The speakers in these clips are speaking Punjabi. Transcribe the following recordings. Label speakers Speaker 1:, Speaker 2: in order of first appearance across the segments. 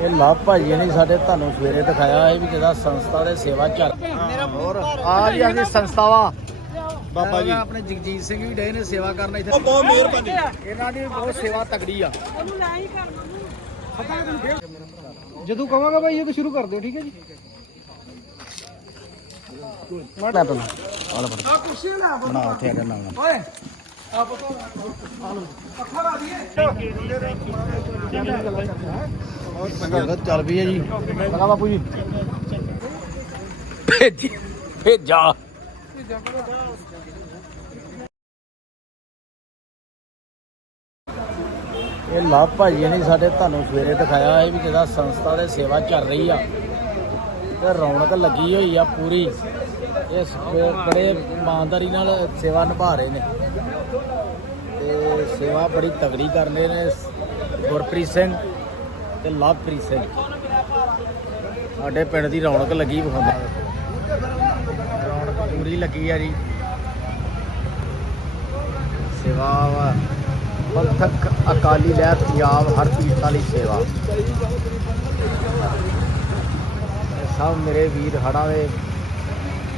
Speaker 1: ਇਹ ਲਵ ਭਾਜੀ ਨੇ ਸਾਡੇ ਤੁਹਾਨੂੰ ਸਵੇਰੇ ਦਿਖਾਇਆ ਇਹ ਵੀ ਜਿਹਦਾ ਸੰਸਥਾ ਦੇ ਸੇਵਾ ਚੱਲ ਹੋਰ ਆ ਜੀ ਅਸੀਂ ਸੰਸਥਾਵਾ।
Speaker 2: ਬਾਬਾ ਜੀ।
Speaker 1: ਆਪਣੇ ਜਗਜੀਤ ਸਿੰਘ ਵੀ ਡੇ ਨੇ ਸੇਵਾ ਕਰਨ ਇੱਥੇ।
Speaker 2: ਬਹੁਤ ਮਿਹਰਬਾਨੀ।
Speaker 1: ਇਹਨਾਂ ਦੀ ਬਹੁਤ ਸੇਵਾ ਤਗੜੀ ਆ।
Speaker 3: ਜਦੋਂ ਕਵਾਂਗਾ ਭਾਈ ਇਹ ਤਾਂ ਸ਼ੁਰੂ ਕਰ ਦਿਓ ਠੀਕ ਹੈ ਜੀ?
Speaker 1: ਮੈਂ ਲੈ ਪਹਿਲਾਂ ਆ ਲੈ ਫੜ।
Speaker 3: ਆ ਕੁਰਸੀ ਨਾ
Speaker 1: ਬਣਾ। ਉੱਥੇ ਆ ਕੇ ਨਾਲ
Speaker 3: ਓਏ
Speaker 1: ਸੰਗਤ ਚੱਲ ਪਈ ਹੈ ਜੀ। ਲਗਾ ਬਾਪੂ ਜੀ। ਭੇਜੀ ਭੇਜਾ। ਇਹ ਲਵ ਭਾਜੀ ਨੇ ਸਾਡੇ ਤੁਹਾਨੂੰ ਸਵੇਰੇ ਦਿਖਾਇਆ ਇਹ ਵੀ ਜਿਹਦਾ ਸੰਸਥਾ ਦੇ ਸੇਵਾ ਚੱਲ ਰਹੀ ਆ। ਤੇ ਰੌਣਕ ਲੱਗੀ ਹੋਈ ਆ ਪੂਰੀ। ਇਸ ਬੜੇ ਇਮਾਨਦਾਰੀ ਨਾਲ ਸੇਵਾ ਨਿਭਾ ਰਹੇ ਨੇ। ਤੇ ਸੇਵਾ ਬੜੀ ਤਗੜੀ ਕਰ ਰਹੇ ਨੇ ਗੁਰਪ੍ਰੀਤ ਸਿੰਘ ਤੇ ਲਵਪ੍ਰੀਤ ਸਿੰਘ। ਸਾਡੇ ਪਿੰਡ ਦੀ ਰੌਣਕ ਲੱਗੀ ਵਿਖਾਉਂਦਾ ਰੌਣਕ ਪੂਰੀ ਲੱਗੀ ਆ ਜੀ। ਸੇਵਾ ਵਾ। ਪੰਥਕ ਅਕਾਲੀ ਲਹਿਰ ਪੰਜਾਬ ਹਰ ਪੀੜਤ ਵਾਲੀ ਸੇਵਾ। ਸਭ ਮੇਰੇ ਵੀਰ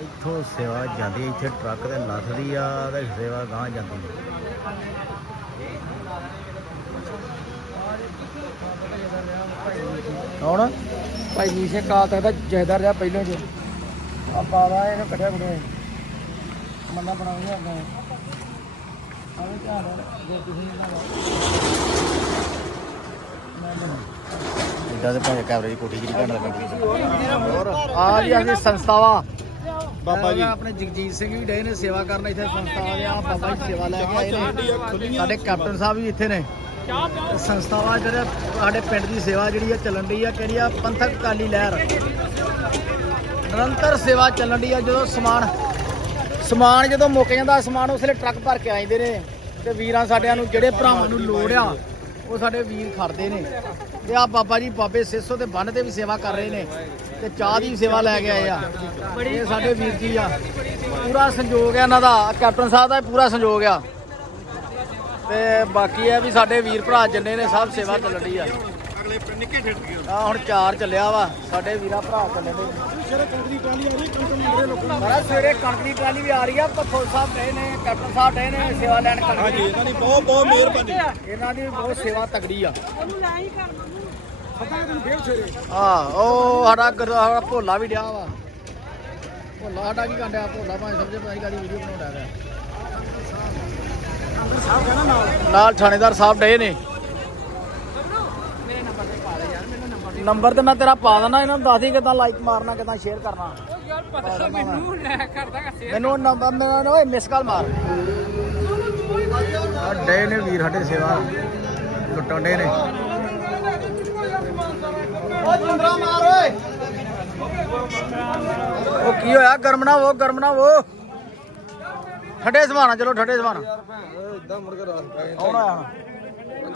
Speaker 1: ਇੱਥੋਂ ਸੇਵਾ ਜਾਂਦੀ ਇੱਥੇ ਟਰੱਕ ਤੇ ਲੱਥਦੀ ਆ ਤੇ ਸੇਵਾ ਗਾਂ ਜਾਂਦੀ ਹੈ ਕੌਣ?
Speaker 3: ਭਾਈ ਨੀਸ਼ੇ ਕਾ ਤੱਕ ਦਾ ਜਹਦਰ ਰਿਹਾ ਪਹਿਲਾਂ ਜੋ ਆ ਬਾਬਾ ਇਹਨੂੰ ਕੱਢਿਆ ਮੰਨਾ ਬਣਾਉਂਦੇ ਆਪਾਂ ਆਵੇ ਧਿਆਨ ਨਾਲ ਜੇ ਤੁਸੀਂ ਨਾ
Speaker 1: ਇਦਾਂ ਦੇ ਭਾਵੇਂ ਕੈਮਰੇ ਦੀ ਕੋਠੀ ਜਿਹੜੀ ਘਣ ਲੱਗਣੀ ਹੋਰ ਆ ਜੀ ਅਸੀਂ ਸੰਸਥਾਵਾ।
Speaker 2: ਬਾਬਾ ਜੀ।
Speaker 1: ਆਪਣੇ ਜਗਜੀਤ ਸਿੰਘ ਵੀ ਡੇ ਨੇ ਸੇਵਾ ਕਰਨ ਇੱਥੇ ਸੰਸਥਾਵਾ ਦੇ ਆ ਬਾਬਾ ਜੀ ਸੇਵਾ ਲੈ ਕੇ ਆਏ ਨੇ। ਸਾਡੇ ਕੈਪਟਨ ਸਾਹਿਬ ਵੀ ਇੱਥੇ ਨੇ। ਸੰਸਥਾਵਾ ਜਿਹੜੇ ਸਾਡੇ ਪਿੰਡ ਦੀ ਸੇਵਾ ਜਿਹੜੀ ਆ ਚੱਲਣ ਦੀ ਆ ਕਿਹੜੀ ਆ? ਪੰਥਕ ਅਕਾਲੀ ਲਹਿਰ। ਨਿਰੰਤਰ ਸੇਵਾ ਚੱਲਣ ਦੀ ਆ ਜਦੋਂ ਸਮਾਨ ਸਮਾਨ ਜਦੋਂ ਮੁੱਕ ਜਾਂਦਾ ਸਮਾਨ ਉਸਲੇ ਟਰੱਕ ਭਰ ਕੇ ਆਉਂਦੇ ਨੇ। ਤੇ ਵੀਰਾਂ ਸਾਡਿਆਂ ਨੂੰ ਜਿਹੜੇ ਭਰਾਵਾਂ ਨੂੰ ਲੋੜ ਆ ਉਹ ਸਾਡੇ ਵੀਰ ਖੜਦੇ ਨੇ। ਤੇ ਆ ਬਾਬਾ ਜੀ ਬਾਬੇ ਸਿੱਸੋ ਤੇ ਬੰਨ ਤੇ ਵੀ ਸੇਵਾ ਕਰ ਰਹੇ ਨੇ। ਤੇ ਚਾਹ ਦੀ ਵੀ ਸੇਵਾ ਲੈ ਕੇ ਆਏ ਆ। ਇਹ ਸਾਡੇ ਵੀਰ ਜੀ ਆ। ਪੂਰਾ ਸੰਯੋਗ ਆ ਇਹਨਾਂ ਦਾ। ਕੈਪਟਨ ਸਾਹਿਬ ਦਾ ਵੀ ਪੂਰਾ ਸੰਯੋਗ ਆ। ਤੇ ਬਾਕੀ ਇਹ ਵੀ ਸਾਡੇ ਵੀਰ ਭਰਾ ਜਿੰਨੇ ਨੇ ਸਭ ਸੇਵਾ ਚੱਲਣ ਦੀ ਆ।
Speaker 2: ਅਗਲੇ ਪਿੰਡ ਨਿੱਕੇ ਠੇਠ ਗਏ
Speaker 1: ਆ ਹੁਣ ਚਾਰ ਚੱਲਿਆ ਵਾ ਸਾਡੇ ਵੀਰਾ ਭਰਾ ਚੱਲੇ ਨੇ।
Speaker 2: ਸ਼ਰੇ ਕੰਕ ਦੀ ਟਾਲੀ ਆ ਰਹੀ ਕੰਕ ਮੰਗਰੇ ਲੋਕਾਂ
Speaker 1: ਮਹਾਰਾਜ ਸਵੇਰੇ ਕਣਕ ਦੀ ਟਰਾਲੀ ਵੀ ਆ ਰਹੀ ਆ ਪੱਖੋ ਸਾਹਿਬ ਡੇ ਨੇ ਕੈਪਟਨ ਸਾਹਿਬ ਡੇ ਨੇ ਸੇਵਾ ਲੈਣ ਕਣਕ
Speaker 2: ਹਾਂਜੀ ਇਹਨਾਂ ਦੀ ਬਹੁਤ ਬਹੁਤ ਮਿਹਰਬਾਨੀ
Speaker 1: ਇਹਨਾਂ ਦੀ ਬਹੁਤ ਸੇਵਾ ਤਗੜੀ ਆ।
Speaker 2: ਪਤਾ ਤੈਨੂੰ ਫੇਰ ਸਵੇਰੇ?
Speaker 1: ਆ ਉਹ ਸਾਡਾ ਸਾਡਾ ਭੋਲਾ ਵੀ ਡਿਆ ਵਾ। ਭੋਲਾ ਸਾਡਾ ਕੀ ਕੰਡਿਆ ਭੋਲਾ ਭਾਵੇਂ ਸਮਝੇ ਭਾਈ ਗਾੜੀ ਵੀਡੀਓ ਬਣਾਉਂਦਾ ਹੈ
Speaker 2: ਸਾਹਿਬ ਕਹਿੰਦਾ ਨਾਲ।
Speaker 1: ਨਾਲ ਥਾਣੇਦਾਰ ਸਾਹਿਬ ਡੇ ਨੇ। ਨੰਬਰ ਤੇ ਮੈਂ ਤੇਰਾ ਪਾ ਦੇਣਾ ਇਹਨਾਂ ਨੂੰ ਦੱਸ ਦੀ ਕਿਦਾਂ ਲਾਈਕ ਮਾਰਨਾ ਕਿਦਾਂ ਸ਼ੇਅਰ ਕਰਨਾ। ਮੈਨੂੰ ਨੰਬਰ ਮੇਰਾ ਨਾ ਓਏ ਮਿਸ ਕਾਲ ਮਾਰ। ਆ ਡੇ ਨੇ ਵੀਰ ਸਾਡੇ ਸੇਵਾ ਲੁੱਟਣ ਡੇ ਨੇ। ਓ ਜਿੰਦਰਾ ਮਾਰ ਓਏ। ਉਹ ਕੀ ਹੋਇਆ? ਗਰਮ ਨਾ ਉਹ ਗਰਮ ਨਾ ਉਹ ਠੱਡੇ ਸਮਾਨਾ ਚਲੋ ਠੱਡੇ ਸਮਾਨਾ।
Speaker 2: ਇਦਾਂ ਮੁੜ ਕੇ ਰਾਤ ਪੈ
Speaker 1: ਆਉਣਾ।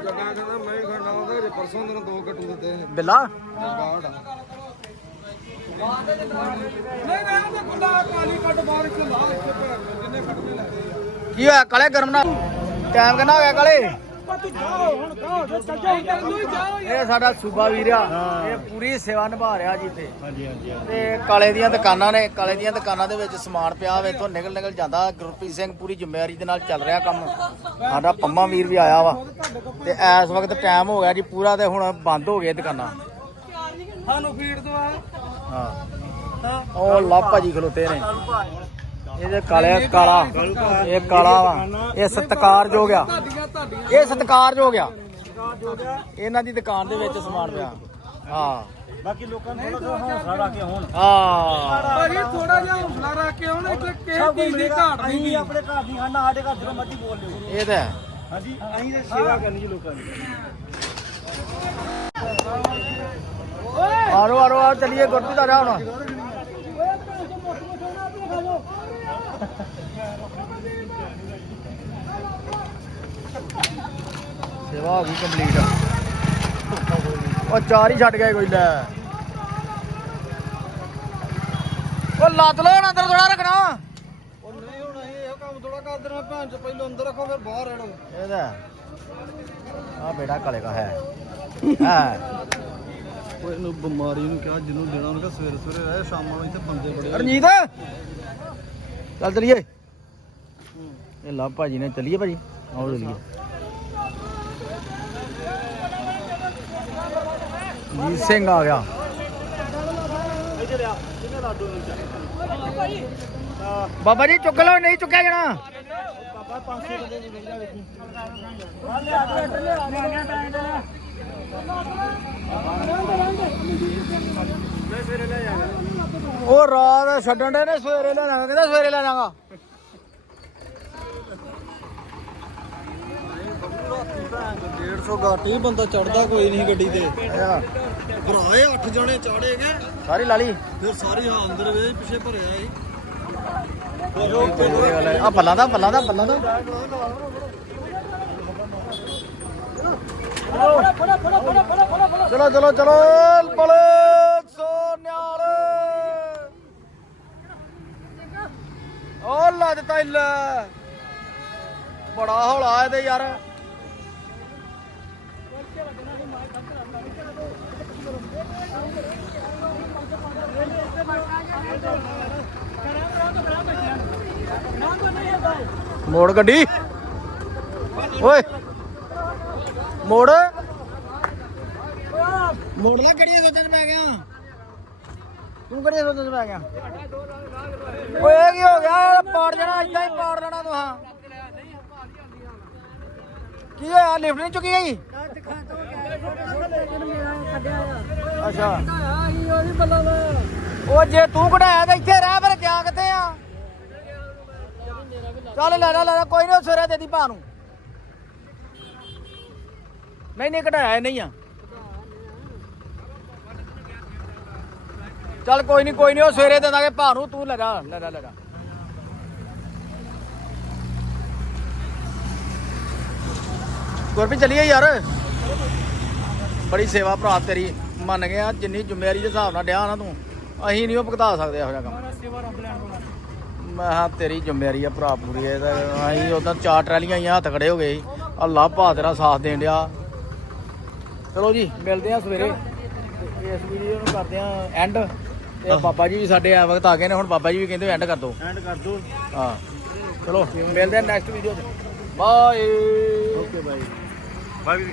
Speaker 2: ਕਹਿੰਦਾ ਮੈਂ ਉਹਦੇ ਪਰਸੋਂ ਦਿਨ ਦੋ ਕੱਟੂ ਦਿੱਤੇ ਨੇ
Speaker 1: ਬਿੱਲਾ?
Speaker 2: ਗਾੜ
Speaker 3: ਨਹੀਂ ਨਾ ਤੇ ਗੁੱਲਾ ਕਾਲੀ ਕੱਟ ਬਾਹਰ ਇੱਕ ਲਾ ਇੱਥੇ ਭੈਣ ਚੋਦ, ਜਿੰਨੇ ਕੱਟਨੇ ਲੱਗਦੇ
Speaker 1: ਕੀ ਹੋਇਆ? ਕਾਲੇ ਗਰਮ ਨਾ ਟਾਈਮ ਕਿੰਨਾ ਹੋ ਗਿਆ ਕਾਲੇ?
Speaker 3: ਜੇ
Speaker 1: ਇਹ ਸਾਡਾ ਸੂਬਾ ਵੀਰ ਆ ਇਹ ਪੂਰੀ ਸੇਵਾ ਨਿਭਾ ਰਿਹਾ ਜੀ ਤੇ
Speaker 2: ਹਾਂਜੀ ਹਾਂਜੀ
Speaker 1: ਤੇ ਕਾਲੇ ਦੀਆਂ ਦੁਕਾਨਾਂ ਨੇ ਕਾਲੇ ਦੀਆਂ ਦੁਕਾਨਾਂ ਦੇ ਵਿੱਚ ਸਮਾਨ ਪਿਆ ਵੇ ਇੱਥੋਂ ਨਿਕਲ ਨਿਕਲ ਜਾਂਦਾ। ਗੁਰਪ੍ਰੀਤ ਸਿੰਘ ਪੂਰੀ ਜ਼ਿੰਮੇਵਾਰੀ ਦੇ ਨਾਲ ਚੱਲ ਰਿਹਾ ਕੰਮ। ਸਾਡਾ ਪੰਮਾ ਵੀਰ ਵੀ ਆਇਆ ਵਾ। ਤੇ ਇਸ ਵਕਤ ਟਾਈਮ ਹੋ ਗਿਆ ਜੀ ਪੂਰਾ ਤੇ ਹੁਣ ਬੰਦ ਹੋ ਗਏ ਦੁਕਾਨਾਂ।
Speaker 3: ਸਾਨੂੰ ਫੀਡ ਦਵਾ
Speaker 1: ਹਾਂ। ਉਹ ਲੱਭ ਭਾਜੀ ਖਲੋਤੇ ਨੇ। ਇਹਦੇ ਕਾਲੇ ਕਾਲਾ। ਇਹ ਕਾਲਾ ਵਾ। ਇਹ ਸਤਿਕਾਰਯੋਗ ਆ। ਇਹ ਸਤਿਕਾਰਯੋਗ ਆ। ਇਹਨਾਂ ਦੀ ਦੁਕਾਨ ਦੇ ਵਿੱਚ ਸਮਾਨ ਪਿਆ। ਹਾਂ।
Speaker 3: ਬਾਕੀ ਲੋਕਾਂ ਨੂੰ ਥੋੜਾ ਜਿਹਾ ਹੌਸਲਾ ਰੱਖ ਕੇ ਹੁਣ।
Speaker 1: ਆ
Speaker 2: ਭਾਜੀ ਥੋੜਾ ਜਿਹਾ ਹੌਸਲਾ ਰੱਖ ਕੇ ਹੁਣ ਇੱਥੇ ਕਿਸੇ ਚੀਜ਼ ਦੀ ਘਾਟ ਨਹੀਂ।
Speaker 3: ਆਪਣੇ ਘਰ ਦੀ ਖਾਣਾ ਸਾਡੇ ਘਰ ਜਦੋਂ ਮਰਜ਼ੀ ਬੋਲ ਲਿਓ
Speaker 1: ਇਹ ਤਾਂ ਹੈ।
Speaker 3: ਹਾਂਜੀ। ਅਸੀਂ ਤਾਂ ਸੇਵਾ ਕਰਨੀ ਜੀ ਲੋਕਾਂ ਦੀ।
Speaker 1: ਆਰੋ ਆਰੋ ਆ ਚਲਿਏ ਗੁਰਪ੍ਰੀਤ ਆ ਜਾ ਹੁਣ। ਸੇਵਾ ਹੋ ਗਈ ਕੰਪਲੀਟ ਉਹ ਚਾਰ ਹੀ ਛੱਡ ਗਏ ਕੋਈ ਲੈ। ਉਹ ਲੱਤ ਲੋ ਹੁਣ ਅੰਦਰ ਥੋੜਾ ਰੱਖਣਾ।
Speaker 2: ਉਹ ਨਹੀਂ ਹੁਣ ਅਸੀਂ ਇਹ ਕੰਮ ਥੋੜਾ ਕਰ ਦੇਣਾ ਭੈਣ ਚ ਪਹਿਲਾਂ ਅੰਦਰ ਰੱਖੋ ਫਿਰ ਬਾਹਰ ਰਹਿਣੋ।
Speaker 1: ਇਹਦਾ ਆ ਬੇਟਾ ਕਾਲੇ ਕਾ ਹੈ। ਹੈ।
Speaker 2: ਉਹ ਇਹਨੂੰ ਬਿਮਾਰੀ ਨੂੰ ਕਿਹਾ ਜਿਹਨੂੰ ਦੇਣਾ ਉਹਨੂੰ ਕਿਹਾ ਸਵੇਰੇ ਸਵੇਰੇ ਰਹਿ ਸ਼ਾਮਾਂ ਨੂੰ ਇੱਥੇ ਬੰਦੇ ਬੜੇ।
Speaker 1: ਰਣਜੀਤ! ਚੱਲ ਚਲੀਏ। ਇਹ ਲਾ ਭਾਜੀ ਨੇ ਚਲੀਏ ਭਾਜੀ ਆਓ ਚਲੀਏ। ਜੀ ਸਿੰਘ ਆ ਗਿਆ। ਬਾਬਾ ਜੀ ਚੁੱਕ ਲਓ ਨਹੀਂ ਚੁੱਕਿਆ ਜਾਣਾ।
Speaker 3: ਬਾਬਾ 500 ਬੰਦੇ ਦੀ ਵੇਚਦਾ ਵੇਖੀ
Speaker 1: ਉਹ ਰਾਤ ਛੱਡਣ ਦੇ ਨੇ ਸਵੇਰੇ ਲੈ ਜਾਵਾਂਗੇ ਕਹਿੰਦਾ ਸਵੇਰੇ ਲੈ
Speaker 2: 150 ਗਾਟੀ ਬੰਦਾ ਚੜਦਾ ਕੋਈ ਨਹੀਂ ਗੱਡੀ ਤੇ। ਭਰਾਏ 8 ਜਣੇ ਚਾੜੇਗੇ
Speaker 1: ਸਾਰੀ ਲਾ ਲਈ
Speaker 2: ਫਿਰ ਸਾਰੇ ਹਾਂ ਅੰਦਰ ਵੇ ਪਿੱਛੇ ਭਰਿਆ ਏ
Speaker 1: ਆ ਬੱਲਾਂ ਦਾ ਬੱਲਾਂ ਦਾ ਬੱਲਾਂ ਦਾ। ਚਲੋ ਚਲੋ ਚਲੋ ਬਲੇ ਸੋਨਿਆਲ ਉਹ ਲਾ ਦਿੱਤਾ ਇੱਲ ਬੜਾ ਹੌਲਾ ਇਹਦੇ ਯਾਰ। ਮੋੜ ਗੱਡੀ। ਓਏ। ਮੋੜ। ਮੋੜ ਲੈ ਕਿਹੜੀਆਂ ਸੋਚਣ ਪੈ ਗਿਆ। ਤੂੰ ਕਿਹੜੀਆਂ ਸੋਚਣ ਪੈ ਗਿਆ? ਓਏ, ਇਹ ਕੀ ਹੋ ਗਿਆ? ਪਾੜ ਜਾਣਾ ਏਦਾਂ ਹੀ ਪਾੜ ਲੈਣਾ ਤੂੰ ਕੀ ਹੋਇਆ? ਲਿਫਟ ਨਹੀਂ ਚੁੱਕੀ ਗਈ? ਅੱਛਾ। ਉਹ ਜੇ ਤੂੰ ਕਢਾਇਆ ਤਾਂ ਇੱਥੇ ਰਹਿ, ਫਿਰ ਗਿਆ ਕਿੱਥੇ ਆ? ਚੱਲ ਲੈ ਲੈ ਲੈ ਕੋਈ ਨਹੀਂ ਸਵੇਰੇ ਦੇ ਦੀ ਭਾ ਨੂੰ। ਨਹੀਂ ਨਹੀਂ ਕਢਾਇਆ ਨਹੀਂ ਆ। ਚੱਲ ਕੋਈ ਨਹੀਂ ਕੋਈ ਨਹੀਂ ਉਹ ਸਵੇਰੇ ਦੇ ਦਾਂਗੇ। ਭਾ ਨੂੰ ਤੂੰ ਲੈ ਜਾ ਲੈ ਜਾ ਲੈ ਜਾ ਗੁਰਪ੍ਰੀਤ ਚੱਲੀਏ ਯਾਰ। ਬੜੀ ਸੇਵਾ ਭਰਾ ਤੇਰੀ ਮੰਨ ਗਿਆ ਜਿੰਨੀ ਜ਼ਿੰਮੇਵਾਰੀ ਦੇ ਹਿਸਾਬ ਨਾਲ ਡਿਆ ਨਾ ਤੂੰ ਅਸੀਂ ਨਹੀਂ ਉਹ ਭੁਗਤਾ ਸਕਦੇ ਇਹੋ ਜਿਹਾ ਕੰਮ। ਮੈਂ ਹਾਂ ਤੇਰੀ ਜ਼ਿੰਮੇਵਾਰੀ ਆ ਭਰਾ ਪੂਰੀ ਇਹ ਤਾਂ ਅਸੀਂ ਉਦੋਂ ਚਾਰ ਟਰਾਲੀਆਂ ਆਈਆਂ ਹੱਥ ਖੜੇ ਹੋ ਗਏ। ਅੱਲਾ ਭਾ ਤੇਰਾ ਸਾਥ ਦੇਣ ਡਿਆ। ਚਲੋ ਜੀ ਮਿਲਦੇ ਆ ਸਵੇਰੇ। ਇਸ ਵੀਡੀਓ ਨੂੰ ਕਰਦੇ ਆ ਐਂਡ ਤੇ ਬਾਬਾ ਜੀ ਵੀ ਸਾਡੇ ਆ ਵਕਤ ਆ ਗਏ ਨੇ ਹੁਣ ਬਾਬਾ ਜੀ ਵੀ ਕਹਿੰਦੇ ਐਂਡ ਕਰ ਦੋ।
Speaker 3: ਐਂਡ ਕਰ ਦੋ।
Speaker 1: ਹਾਂ। ਚਲੋ ਮਿਲਦੇ ਆ ਨੈਕਸਟ ਵੀਡੀਓ ਤੇ। ਬਾਏ
Speaker 3: ਓਕੇ ਬਾਈ ਬਾਈ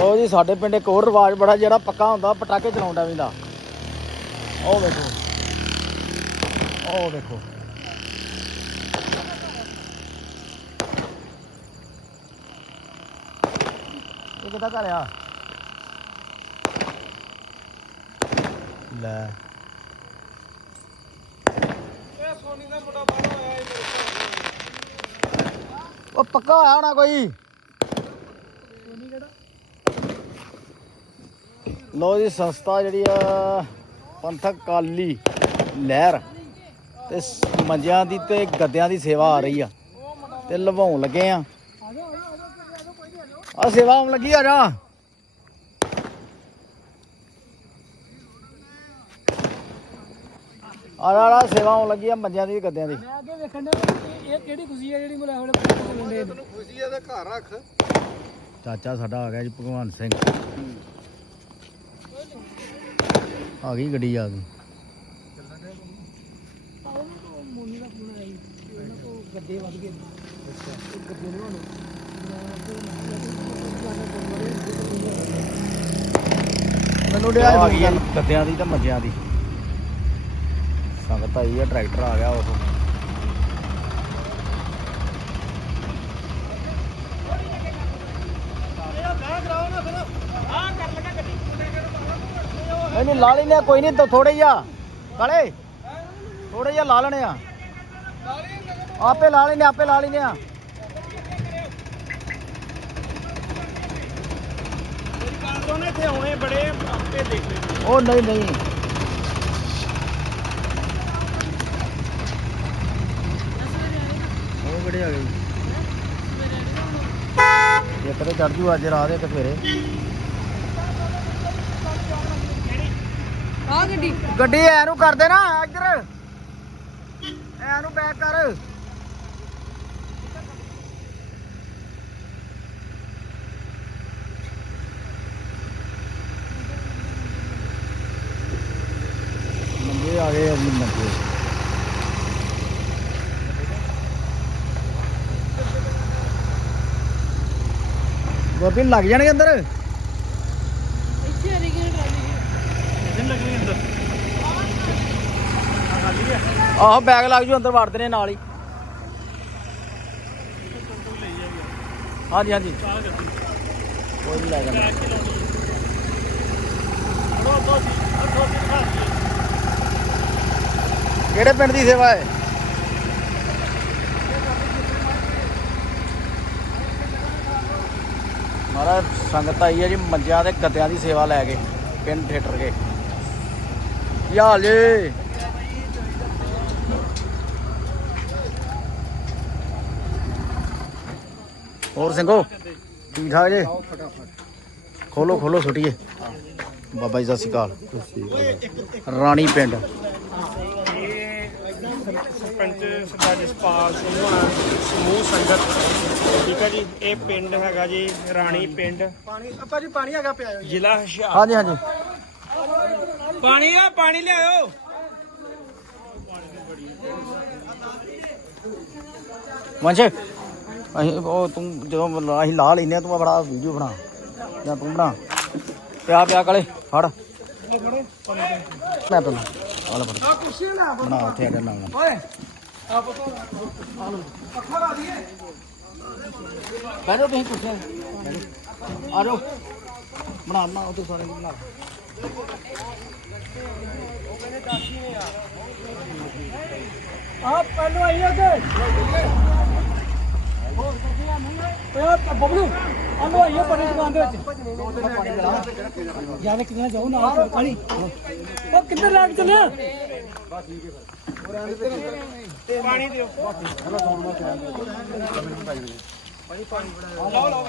Speaker 1: ਉਹ ਜੀ ਸਾਡੇ ਪਿੰਡ ਇੱਕ ਹੋਰ ਰਿਵਾਜ ਬੜਾ ਜਿਹੜਾ ਪੱਕਾ ਹੁੰਦਾ ਪਟਾਕੇ ਚਲਾਉਂਦਾ ਵੀ ਦਾ ਉਹ ਵੇਖੋ। ਉਹ ਵੇਖੋ। ਇਹ ਕਿੱਦਾਂ ਘਰ ਆ? ਲੈ
Speaker 2: ਇਹ ਸੋਨੀ ਦਾ ਮੁੰਡਾ ਬਾਹਰ ਆਇਆ
Speaker 1: ਉਹ ਪੱਕਾ ਹੋਇਆ ਹੋਣਾ ਕੋਈ? ਲੋ ਜੀ, ਸੰਸਥਾ ਜਿਹੜੀ ਆ, ਪੰਥਕ ਕਾਲੀ ਲਹਿਰ ਤੇ ਮੰਜਿਆਂ ਦੀ ਤੇ ਗੱਦਿਆਂ ਦੀ ਸੇਵਾ ਆ ਰਹੀ ਆ ਤੇ ਲਵਾਉਣ ਲੱਗੇ ਆ। ਆ ਸੇਵਾ ਹੋਣ ਲੱਗੀ ਆ ਜਾ? ਆ ਜਾ, ਸੇਵਾ ਆਉਣ ਲੱਗੀ ਆ ਮੰਜਿਆਂ ਦੀ ਗੱਦਿਆਂ ਦੀ।
Speaker 3: ਮੈਂ ਅੱਗੇ ਵੇਖਣ ਦੇ ਇਹ ਕਿਹੜੀ ਖੁਸ਼ੀ ਹੈ ਜਿਹੜੀ ਮੁੰਡਾ ਹੁਣ ਚੱਲਣ ਦੇ
Speaker 2: ਖੁਸ਼ੀ ਇਹਦੇ ਘਰ ਰੱਖ।
Speaker 1: ਚਾਚਾ ਸਾਡਾ ਆ ਗਿਆ ਜੀ ਭਗਵਾਨ ਸਿੰਘ। ਆ ਗਈ ਗੱਡੀ ਆ ਗਈ।
Speaker 3: ਮੋਨੀ ਦਾ ਫੋਨ ਆਇਆ ਸੀ ਉਹਨਾਂ ਕੋ ਗੱਡੇ ਵੱਧ ਗਏ ਗੱਡੇ ਨੂੰ
Speaker 1: ਮੈਨੂੰ ਡਿਆ ਆ ਗਈ ਗੱਦਿਆਂ ਦੀ ਤੇ ਮੰਜਿਆਂ ਦੀ। ਆਈ ਆ ਟਰੈਕਟਰ ਆ ਗਿਆ ਉਹ। ਨਹੀਂ ਨਹੀਂ ਲਾ ਲੈਨੇ ਕੋਈ ਨਹੀਂ ਥੋੜੇ ਜਿਹਾ। ਕਾਲੇ ਥੋੜੇ ਜਿਹਾ ਲਾ ਲੈਣੇ ਆ। ਆਪੇ ਲਾ ਲੈਨੇ ਆਪੇ ਲਾ ਲੈਨੇ ਆ।
Speaker 2: ਉਹਨੇ ਇੱਥੇ ਆਉਣੇ ਬੜੇ ਆਪੇ ਦੇਖ ਲੈ
Speaker 1: ਉਹ ਨਹੀਂ ਨਹੀਂ। ਕਿਹੜੇ ਆ ਗਏ? ਇਹ ਕਰੇ ਚੜ ਜੂ ਅੱਜ ਰਾਤ ਇੱਕ ਸਵੇਰੇ।
Speaker 4: ਆ ਗੱਡੀ।
Speaker 1: ਗੱਡੀ ਐ ਨੂੰ ਕਰ ਦੇ ਨਾ ਇੱਧਰ। ਐ ਨੂੰ ਬੈਕ ਕਰ। ਮੰਗੇ ਆ ਗਏ ਅਭੀ ਮੰਗੇ ਗੋਪੀ ਲੱਗ ਜਾਣਗੇ ਅੰਦਰ?
Speaker 4: ਇੱਥੇ ਰਹੀ
Speaker 2: ਲੱਗਣੀ ਅੰਦਰ।
Speaker 1: ਆਹੋ ਬੈਗ ਲੱਗ ਜੂ ਅੰਦਰ ਵੜਦੇ ਨੇ ਨਾਲ ਹੀ। ਹਾਂਜੀ ਹਾਂਜੀ। ਕੋਈ ਨਹੀਂ ਲੈ ਜਾਣਾ। ਕਿਹੜੇ ਪਿੰਡ ਦੀ ਸੇਵਾ ਹੈ? ਮਹਾਰਾਜ, ਸੰਗਤ ਆਈ ਹੈ ਜੀ ਮੰਜਿਆਂ ਦੇ ਗੱਦਿਆਂ ਦੀ ਸੇਵਾ ਲੈ ਕੇ, ਪਿੰਡ ਥੀਏਟਰ ਕੇ ਕੀ ਹਾਲ ਜੀ? ਹੋਰ ਸਿੰਘੋ, ਠੀਕ ਠਾਕ ਜੇ? ਖੋਲੋ ਖੋਲੋ ਸੁਟੀਏ। ਬਾਬਾ ਜੀ, ਸਤਿ ਸ਼੍ਰੀ ਅਕਾਲ। ਰਾਣੀ ਪਿੰਡ।
Speaker 2: ਸਰਪੰਚ ਸਰਦਾਰ ਜਸਪਾਲ ਸਿੰਘ ਹੋਣਾ ਸਮੂਹ ਸੰਗਤ। ਠੀਕ ਹੈ ਜੀ ਇਹ ਪਿੰਡ ਹੈਗਾ ਜੀ ਰਾਣੀ ਪਿੰਡ। ਪਾਣੀ ਆਪਾਂ ਜੀ ਪਾਣੀ ਹੈਗਾ ਪਿਆ ਜ਼ਿਲ੍ਹਾ ਹੁਸ਼ਿਆਰ।
Speaker 1: ਹਾਂਜੀ ਹਾਂਜੀ।
Speaker 2: ਪਾਣੀ ਆ ਪਾਣੀ ਲਿਆਓ
Speaker 1: ਅਸੀਂ ਉਹ ਤੂੰ ਜਦੋਂ ਲਾ- ਅਸੀਂ ਲਾ ਲੈਨੇ ਆ ਤੂੰ ਬੜਾ ਵੀਡੀਓ ਬਣਾ। ਜਾਂ ਤੂੰ ਬਣਾ। ਪਿਆ ਪਿਆ ਕਾਲੇ ਫੜ। ਲੈ ਤੂੰ ਆਲਾ ਫੜ।
Speaker 2: ਆ ਕੁਰਸੀ ਲੈ
Speaker 1: ਬਣਾ ਉੱਥੇ ਅੜੇ ਨਾਲ
Speaker 2: ਓਏ ਆ ਪਤਾ ਪੱਖਾ ਲਾ ਦਈਏ।
Speaker 1: ਬਹਿ ਤੁਸੀਂ ਕੁਰਸੀਆਂ ਤੇ। ਆ ਜਾਓ। ਬਣਾ ਬਣਾ ਉੱਥੇ ਸਾਰੇ ਬਣਾ।
Speaker 2: ਆ ਪਹਿਲੋਂ ਆਈ ਅੱਗੇ ਬਬਲੂ ਆਲੋ ਆਈਏ ਬੜੀ ਦੁਕਾਨ ਦੇ ਵਿੱਚ ਯਾਰ ਕਿੰਨਾ ਜਾਉ ਨਾ ਪਾਣੀ ਉਹ ਕਿੱਧਰ ਲੱਗ ਚੱਲਿਆ ਪਾਣੀ ਦਿਓ ਲਾਓ ਲਾਓ।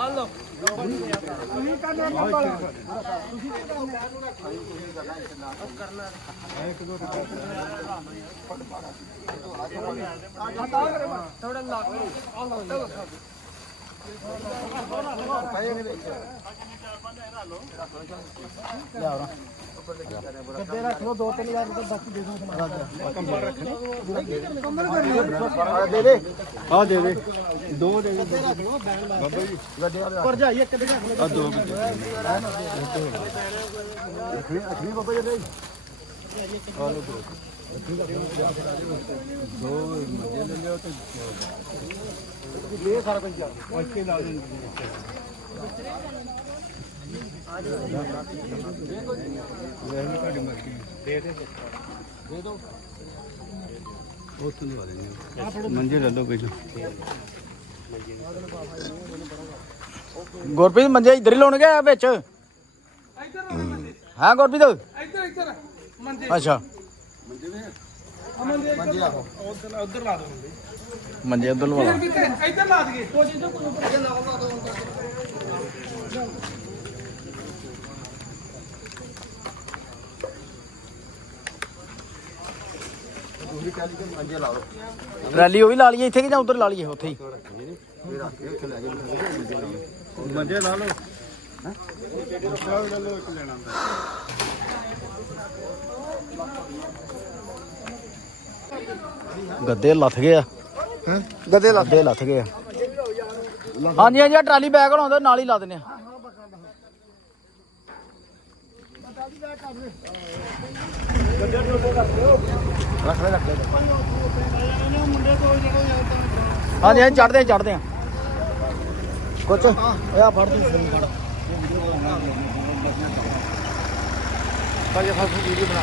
Speaker 4: ਹਲੋ
Speaker 5: ਗੱਦੇ ਰੱਖ ਲਓ ਰੱਖ ਦੋ ਤਿੰਨ ਹਜ਼ਾਰ ਰੁਪਏ ਬਾਕੀ ਦੇ ਦੋ ਕੰਬਲ ਰੱਖਣੇ ਦੇ ਦੇ ਆ ਦੇ ਦੇ। ਦੋ ਦੇ ਦੇ ਬਾਬਾ ਜੀ ਗੱਦੇ ਵਾਲੇ ਭਰਜਾਈ ਇੱਕ ਦੇ ਰੱਖ ਲਓ ਆ ਦੋ ਰੱਖਣੀ ਰੱਖਣੀ ਬਾਬਾ ਜੀ ਦੇ ਆ ਲੋ ਦੋ ਦੋ ਮਜੇ ਲੈ ਲਿਓ ਤੇ ਇਹ ਸਾਰਾ ਕੁਝ ਜਾ ਇੱਥੇ ਲਾ ਦੇ ਮੰਜੇ ਲੈ ਲਓ ਪਹਿਲਾਂ ਗੁਰਪ੍ਰੀਤ ਮੰਜੇ ਇੱਧਰ ਹੀ ਲਾਉਣਗੇ ਆ ਵਿੱਚ ਹਾਂ ਗੁਰਪ੍ਰੀਤ?
Speaker 3: ਇੱਧਰ ਇੱਧਰ ਮੰਜੇ।
Speaker 5: ਅੱਛਾ।
Speaker 3: ਮੰਜੇ ਉਧਰ ਉਧਰ ਲਾ ਦੋ
Speaker 5: ਮੰਜੇ ਉਧਰ ਲਵਾ
Speaker 3: ਕਿਤੇ ਇੱਧਰ ਲਾ। ਦਈਏ ਕੋਈ ਇੱਧਰ ਕੋਈ ਲਾ ਲਾ ਦੋ
Speaker 5: ਟਰਾਲੀ ਉਹ ਵੀ ਲਾ ਲਈਏ ਇੱਥੇ ਕਿ ਜਾਂ ਉਧਰ ਲਾ ਲਈਏ ਉੱਥੇ ਹੀ?
Speaker 1: ਮੰਜੇ ਲਾ ਲਓ
Speaker 5: ਗੱਦੇ ਲੱਥ ਗਏ ਆ। ਗੱਦੇ ਲੱਥ ਗਏ ਲੱਥ ਗਏ ਆ। ਹਾਂਜੀ ਹਾਂਜੀ ਆਹ ਟਰਾਲੀ ਬੈਗ ਲਾਉਂਦੇ ਨਾਲ ਹੀ ਲਾ ਦਿੰਦੇ ਆ। ਹਾਂਜੀ ਹਾਂਜੀ ਚੜਦੇ ਚੜਦੇ ਆ। ਕੁਛ? ਇਹ ਆ ਫੜਦੀ ਫੋਨ ਫੜ ਬਾਜੀ ਫਾਸੂ ਵੀਡੀਓ ਬਣਾ।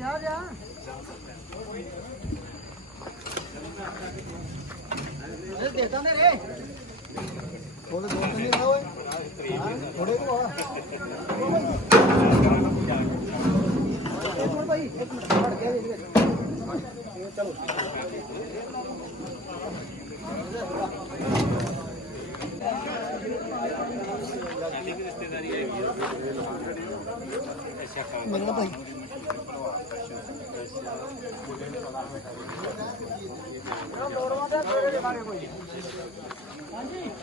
Speaker 3: जा जा देता नहीं रे थोड़े दोस्त नहीं रहो थोड़े को
Speaker 5: ਮੰਗਣਾ ਭਾਈ।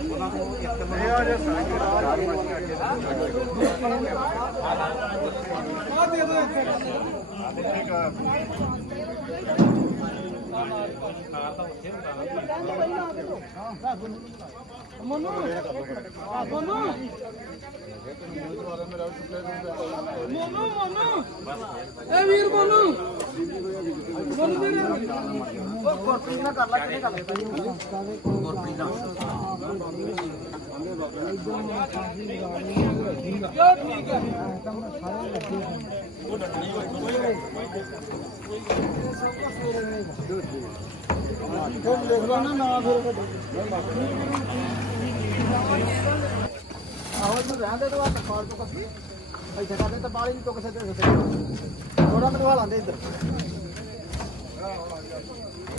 Speaker 5: ਉੱਥੇ ਮੰਗੂ ਆ ਬਾਹਰ ਇੱਕ
Speaker 3: ਮਨੂ ਮਨੂ। ਮਨੂ ਮਨੂ ਇਹ ਵੀਰ ਮਨੂ। ਮਨੂ ਵੀਰ
Speaker 5: ਉਹ ਗੁਰਪ੍ਰੀਤ ਨਾਲ ਕਰ ਲੈ, ਕਿਹਨੇ ਕਰ ਲੈ ਗੁਰਪ੍ਰੀਤ ਨਾਲ
Speaker 3: ਕਿਉਂ ਠੀਕ ਹੈ
Speaker 5: ਆਹੋ ਤੂੰ ਰਹਿਣ ਤੋਂ ਕੱਸੀ ਇੱਥੇ ਕਰਦੇ ਤਾਂ ਬਾਲੀ ਨਹੀਂ ਟੁੱਕ ਸਕਦੇ ਸਕਦੇ ਥੋੜਾ ਮੈਨੂੰ ਹਾਲਾਂ ਇੱਧਰ।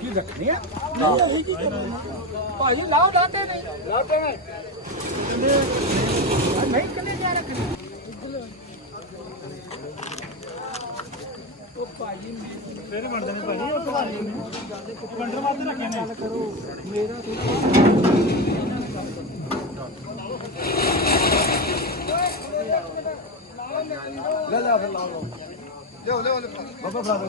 Speaker 3: ਕੀ ਰੱਖਣੀ ਆ? ਭਾਈ ਲਾ ਲਾਤੇ ਨਹੀਂ ਲਾਤੇ ਨੇ। ਨਹੀਂ ਕਿੰਨੇ ਜਾ ਰੱਖਣੀ? ਉਹ ਭਾਈ ਫਿਰ ਬਣਦੇ ਨੇ ਭਾਈ ਉਹ ਤੁਹਾਡੀ ਕੰਡਰ ਵਾਸਤੇ ਰੱਖੇ ਨੇ। ਕਰੋ ਮੇਰਾ
Speaker 5: ਲੈ ਲੈ ਫਿਰ ਲਾ ਲਓ। ਲਿਓ ਲਿਓ ਬਾਬਾ ਫੜਾ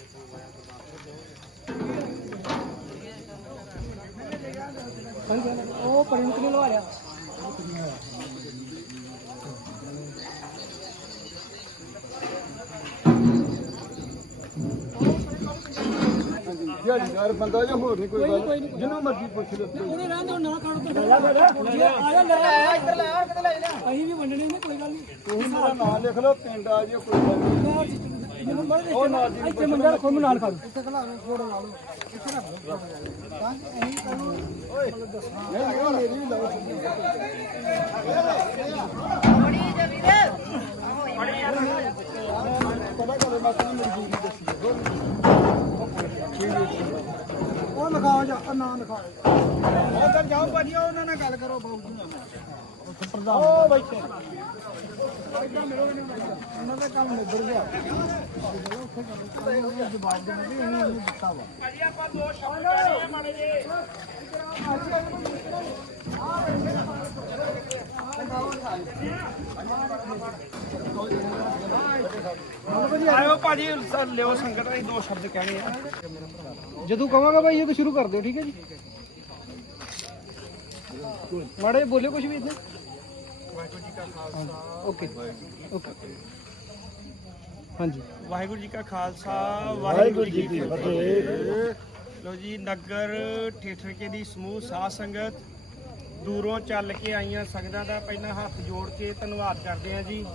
Speaker 3: ਲਵਾ ਲਿਆ
Speaker 5: ਦਿਹਾੜੀਦਾਰ ਬੰਦਾ ਜਾਂ ਹੋਰ ਨਹੀਂ ਕੋਈ ਗੱਲ? ਜਿਹਨੂੰ ਮਰਜ਼ੀ ਪੁੱਛ ਲਓ।
Speaker 3: ਉਹਨੇ ਰਹਿੰਦੇ ਨਾ ਖਾਣ ਤੋਂ ਆ ਜਾ ਲੈ
Speaker 5: ਆ ਇੱਧਰ ਲੈ ਆ ਕਿਤੇ ਲੈ ਜਾ।
Speaker 3: ਅਸੀਂ ਵੀ ਵੰਡਣੇ ਨੇ ਕੋਈ ਗੱਲ ਨਹੀਂ
Speaker 5: ਤੁਸੀਂ ਮੇਰਾ ਨਾਮ ਲਿਖ ਲਓ ਪਿੰਡ ਆ ਜਿਓ ਕੋਈ ਗੱਲ ਨਹੀਂ
Speaker 3: ਮੈਨੂੰ ਮੜ ਦੇ ਇੱਥੇ ਮੰਗਾ ਰੱਖੋ ਮੈਂ ਨਾਲ ਖਾ ਲੂ
Speaker 5: ਇੱਥੇ ਖਲਾ ਲਓ ਫੋਟੋ ਲਾ ਲਓ ਇੱਥੇ ਰੱਖ ਲਓ ਤਾਂ ਐਂ ਕਰੋ ਓਏ ਨਹੀਂ ਮੇਰੀ ਵੀ ਲਾਓ ਪਤਾ ਕਰੇ ਮੈਂ ਤੈਨੂੰ ਮੇਰੀ ਜੀ ਦੱਸੀ ਉਹ ਲਿਖਾਓ ਜਾ ਆਹ ਨਾਂ ਉਧਰ ਜਾਓ ਭਾਜੀ, ਉਹਨਾਂ ਨਾਲ ਗੱਲ ਕਰੋ ਬਾਬੂ ਜੀ ਨਾਲ। ਉਹ ਬੈਠੇ ਇੱਧਰ ਮਿਲੋ ਨਹੀਂ ਉਹਨਾਂ ਦਾ ਕੰਮ ਨਿਬੜ ਗਿਆ ਜਵਾਬ ਦੇਣਾ ਵੀ ਇਹਨੇ ਇਹਨੂੰ ਦਿੱਤਾ ਵਾ
Speaker 2: ਆਇਓ ਭਾਜੀ ਸ- ਲਿਓ ਸੰਗਤ ਦੇ ਦੋ ਸ਼ਬਦ ਕਹਿਣੇ ਆ।
Speaker 3: ਜਦੋਂ ਕਵਾਂਗਾ ਭਾਈ, ਇਹ ਤਾਂ ਸ਼ੁਰੂ ਕਰ ਦਿਓ, ਠੀਕ ਹੈ ਜੀ। ਮਾੜਾ ਜਿਹਾ ਬੋਲਿਓ ਕੁਝ ਵੀ ਇੱਥੇ। ਓਕੇ ਓਕੇ ਹਾਂਜੀ।
Speaker 2: ਵਾਹਿਗੁਰੂ ਜੀ ਕਾ ਖਾਲਸਾ ਵਾਹਿਗੁਰੂ ਜੀ ਕੀ ਫਤਿਹ। ਲੋ ਜੀ ਨਗਰ ਠੇਠਰਕੇ ਦੀ ਸਮੂਹ ਸਾਧ ਸੰਗਤ ਦੂਰੋਂ ਚੱਲ ਕੇ ਆਈਆਂ ਸੰਗਤਾਂ ਦਾ ਪਹਿਲਾਂ ਹੱਥ ਜੋੜ ਕੇ ਧੰਨਵਾਦ ਕਰਦੇ ਹਾਂ ਜੀ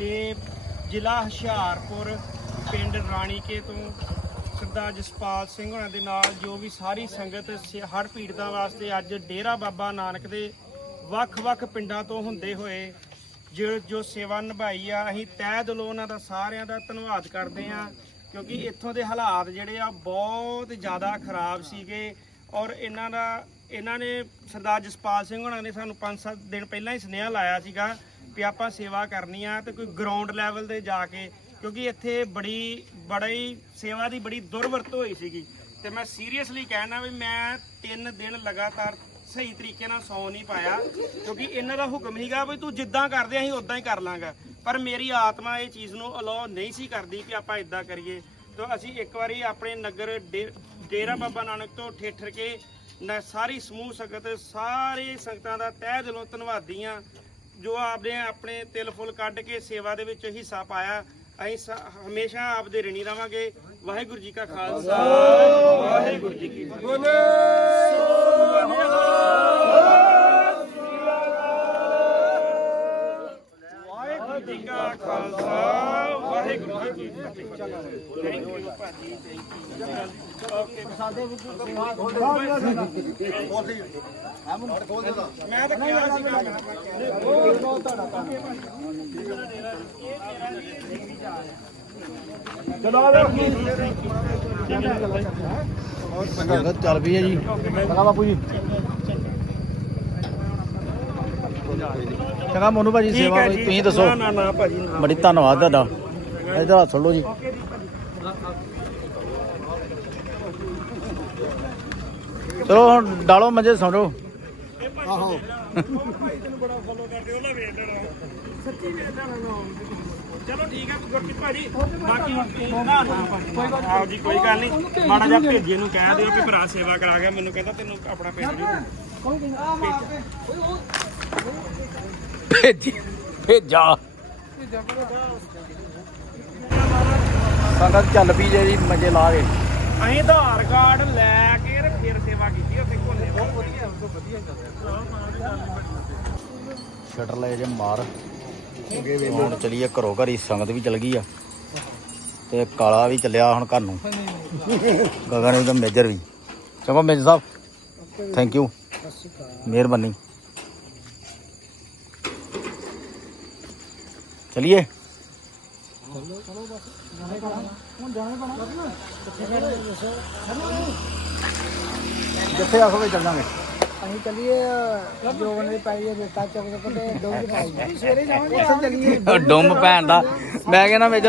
Speaker 2: ਇਹ ਜ਼ਿਲ੍ਹਾ ਹੁਸ਼ਿਆਰਪੁਰ ਪਿੰਡ ਰਾਣੀਕੇ ਤੋਂ ਸਰਦਾਰ ਜਸਪਾਲ ਸਿੰਘ ਹੋਣਾ ਦੇ ਨਾਲ ਜੋ ਵੀ ਸਾਰੀ ਸੰਗਤ ਹੜ ਪੀੜਤਾਂ ਵਾਸਤੇ ਅੱਜ ਡੇਰਾ ਬਾਬਾ ਨਾਨਕ ਦੇ ਵੱਖ-ਵੱਖ ਪਿੰਡਾਂ ਤੋਂ ਹੁੰਦੇ ਹੋਏ ਜੋ ਜੋ ਸੇਵਾ ਨਿਭਾਈ ਆ, ਅਸੀਂ ਤਹਿ ਦਿਲੋਂ ਉਹਨਾਂ ਦਾ ਸਾਰਿਆਂ ਦਾ ਧੰਨਵਾਦ ਕਰਦੇ ਆ ਕਿਉਂਕਿ ਇੱਥੋਂ ਦੇ ਹਾਲਾਤ ਜਿਹੜੇ ਆ ਬਹੁਤ ਜ਼ਿਆਦਾ ਖਰਾਬ ਸੀਗੇ ਔਰ ਇਹਨਾਂ ਦਾ, ਇਹਨਾਂ ਨੇ ਸਰਦਾਰ ਜਸਪਾਲ ਸਿੰਘ ਹੋਣਾ ਨੇ ਸਾਨੂੰ 5-7 ਦਿਨ ਪਹਿਲਾਂ ਹੀ ਸੁਨੇਹਾ ਲਾਇਆ ਸੀਗਾ ਵੀ ਆਪਾਂ ਸੇਵਾ ਕਰਨੀ ਆ ਤੇ ਕੋਈ ਗਰਾਊਂਡ ਲੈਵਲ ਤੇ ਜਾ ਕੇ, ਕਿਉਂਕਿ ਇੱਥੇ ਬੜੀ ਬੜੀ ਸੇਵਾ ਦੀ ਬੜੀ ਦੁਰਵਰਤੋਂ ਹੋਈ ਸੀਗੀ। ਤੇ ਮੈਂ ਸੀਰੀਅਸਲੀ ਕਹਿਣਾ ਵੀ ਮੈਂ 3 ਦਿਨ ਲਗਾਤਾਰ ਸਹੀ ਤਰੀਕੇ ਨਾਲ ਸੌ ਨਹੀਂ ਪਾਇਆ, ਕਿਉਂਕਿ ਇਹਨਾਂ ਦਾ ਹੁਕਮ ਹੀਗਾ ਵੀ ਤੂੰ ਜਿੱਦਾਂ ਕਰਦੇ ਅਸੀਂ ਉਦਾਂ ਹੀ ਕਰ ਲਾਂਗਾ। ਪਰ ਮੇਰੀ ਆਤਮਾ ਇਹ ਚੀਜ਼ ਨੂੰ ਅਲਾਉ ਨਹੀਂ ਸੀ ਕਰਦੀ ਕਿ ਆਪਾਂ ਇਦਾਂ ਕਰੀਏ। ਤਾਂ ਅਸੀਂ ਇੱਕ ਵਾਰੀ ਆਪਣੇ ਨਗਰ ਡੇਰਾ ਬਾਬਾ ਨਾਨਕ ਤੋਂ ਠੇਠਰ ਕੇ ਸਾਰੀ ਸਮੂਹ ਸੰਗਤ, ਸਾਰੇ ਸੰਗਤਾਂ ਦਾ ਤਹਿ ਦਿਲੋਂ ਧੰਨਵਾਦੀ ਹਾਂ ਜੋ ਆਪਦੇ, ਆਪਣੇ ਤਿਲ ਫੁੱਲ ਕੱਢ ਕੇ ਸੇਵਾ ਦੇ ਵਿੱਚ ਹਿੱਸਾ ਪਾਇਆ, ਅਸੀਂ ਹਮੇਸ਼ਾ ਆਪਦੇ ਰਿਣੀ ਰਵਾਂਗੇ। ਵਾਹਿਗੁਰੂ ਜੀ ਕਾ ਖਾਲਸਾ, ਵਾਹਿਗੁਰੂ ਜੀ ਕੀ ਫਤਿਹ। ਵਾਹਿਗੁਰੂ ਜੀ ਕਾ ਖਾਲਸਾ ਵਾਹਿਗੁਰੂ ਜੀ ਤੁਹਾਡਾ ਫਤਿਹ ਥੈਂਕ ਯੂ ਭਾਜੀ ਥੈਂਕ ਯੂ ਓਕੇ ਮੈਂ ਤਾਂ ਕਿਹਾ ਸੀਗਾ
Speaker 1: ਸੰਗਤ ਚੱਲ ਪਈ ਹੈ ਜੀ। ਚੰਗਾ ਬਾਪੂ ਜੀ। ਚੰਗਾ ਮੋਨੂ ਭਾਜੀ
Speaker 2: ਠੀਕ
Speaker 1: ਸੇਵਾ
Speaker 2: ਹੈ
Speaker 1: ਕੋਈ
Speaker 2: ਜੀ।
Speaker 1: ਤੁਸੀਂ ਦੱਸੋ।
Speaker 2: ਨਾ ਨਾ ਨਾ ਭਾਜੀ ਨਾ।
Speaker 1: ਬੜੀ ਧੰਨਵਾਦ ਤੁਹਾਡਾ। ਇਧਰ ਹੱਥ ਛੱਡੋ ਜੀ। ਚਲੋ ਹੁਣ ਡਾਲੋ ਮੰਜੇ ਸੌਂਰੋ ਆਹੋ।
Speaker 2: ਬੜਾ ਫੋਲੋ ਕਰਦੇ ਉਹਦਾ ਵੇਖ ਲੈਣਾ ਸੱਚੀ ਵੇਖ ਲੈਣਾ ਚਲੋ ਠੀਕ ਹੈ ਗੁਰਪ੍ਰੀਤ ਭਾਜੀ। ਬਾਕੀ ਹੁਣ ਨਾ ਨਾ ਭਾਜੀ। ਆਓ ਜੀ ਕੋਈ ਗੱਲ ਨਹੀਂ ਮਾੜਾ ਜਿਹਾ ਭੇਜੇ ਨੂੰ ਕਹਿ ਦਿਓ ਕਿ ਭਰਾ ਸੇਵਾ ਕਰਾ ਗਿਆ ਮੈਨੂੰ ਕਹਿੰਦਾ ਤੈਨੂੰ ਆਪਣਾ ਭੇਜ ਦਿਓ।
Speaker 1: ਭੇਜੀ ਭੇਜਾ। ਸੰਗਤ ਚੱਲ ਪਈ ਜੇ ਜੀ ਮੰਜੇ ਲਾ ਕੇ
Speaker 2: ਅਸੀਂ ਆਧਾਰ ਕਾਰਡ ਲੈ ਕੇ ਤੇ ਫਿਰ ਸੇਵਾ ਕੀਤੀ ਉੱਥੇ ਘੋਲੇ ਬਹੁਤ ਵਧੀਆ ਵਧੀਆ
Speaker 1: ਸ਼ਟਰ ਲੈ ਜੇ ਮਾਰ। ਹੁਣ ਚਲੀਏ ਘਰੋਂ ਘਰੀ ਸੰਗਤ ਵੀ ਚਲ ਗਈ ਆ। ਤੇ ਕਾਲਾ ਵੀ ਚੱਲਿਆ ਹੁਣ ਘਰ ਨੂੰ। ਗਗਨ ਵੀ ਮੇਜਰ ਵੀ। ਚੰਗਾ ਮੇਜਰ ਸਾਹਿਬ ਥੈਂਕ ਯੂ ਮਿਹਰਬਾਨੀ। ਚਲਿਏ। ਜਿੱਥੇ ਆਖੋਗੇ ਚੱਲ
Speaker 3: ਅਸੀਂ ਚੱਲੀਏ ਜੋਗਨ ਦੇ ਪਾਈਏ ਰੇਤਾ ਚੁੱਕ ਚੁੱਕ ਤੇ ਡੋਂਗ ਪਾਈ ਸਵੇਰੇ ਜਾਵਾਂਗੇ ਉੱਥੇ ਚੱਲੀਏ
Speaker 1: ਡੁੰਮ ਭੈਣ ਦਾ। ਮੈਂ ਕਹਿੰਦਾ ਮੇਜਰ